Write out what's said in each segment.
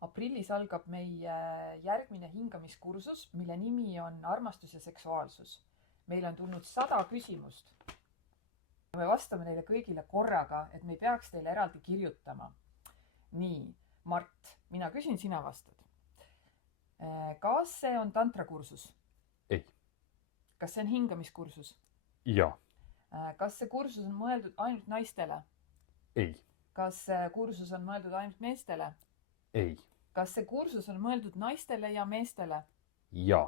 Aprillis algab meie järgmine hingamiskursus, mille nimi on armastus ja seksuaalsus. Meil on tulnud 100 küsimust. Me vastame neile kõigile korraga, et me ei peaks teile eraldi kirjutama. Nii, Mart, mina küsin, sina vastad. Kas see on tantrakursus? Ei. Kas see on hingamiskursus? Ja. Kas see kursus on mõeldud ainult naistele? Ei. Kas see kursus on mõeldud ainult meestele? Ei. Kas see kursus on mõeldud naistele ja meestele? Ja.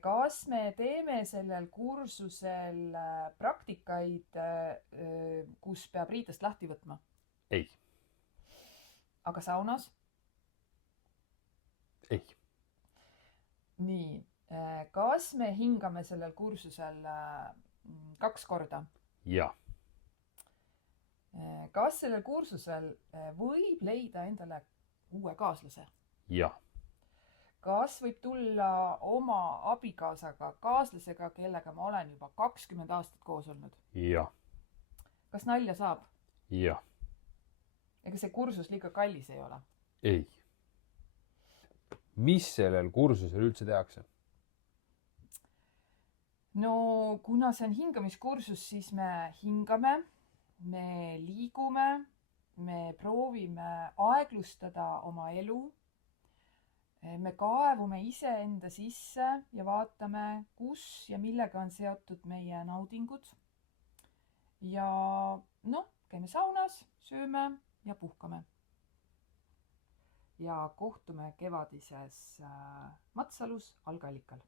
Kas me teeme sellel kursusel praktikaid, kus peab riidest lahti võtma? Ei. Aga saunas? Ei. Nii, kas me hingame sellel kursusel 2 korda? Ja. Kas sellel kursusel võib leida endale uue kaaslase? Ja. Kas võib tulla oma abikaasaga, kaaslasega, kellega ma olen juba 20 aastat koos olnud? Ja. Kas nalja saab? Ja. Ega see kursus liiga kallis ei ole? Ei. Mis sellel kursusel üldse tehakse? No kuna see on hingamiskursus, siis me hingame, me liigume, me proovime aeglustada oma elu. Me kaevume iseenda sisse ja vaatame, kus ja millega on seotud meie naudingud. Ja käime saunas, sööme ja puhkame. Ja kohtume kevadises Matsalus algallikal.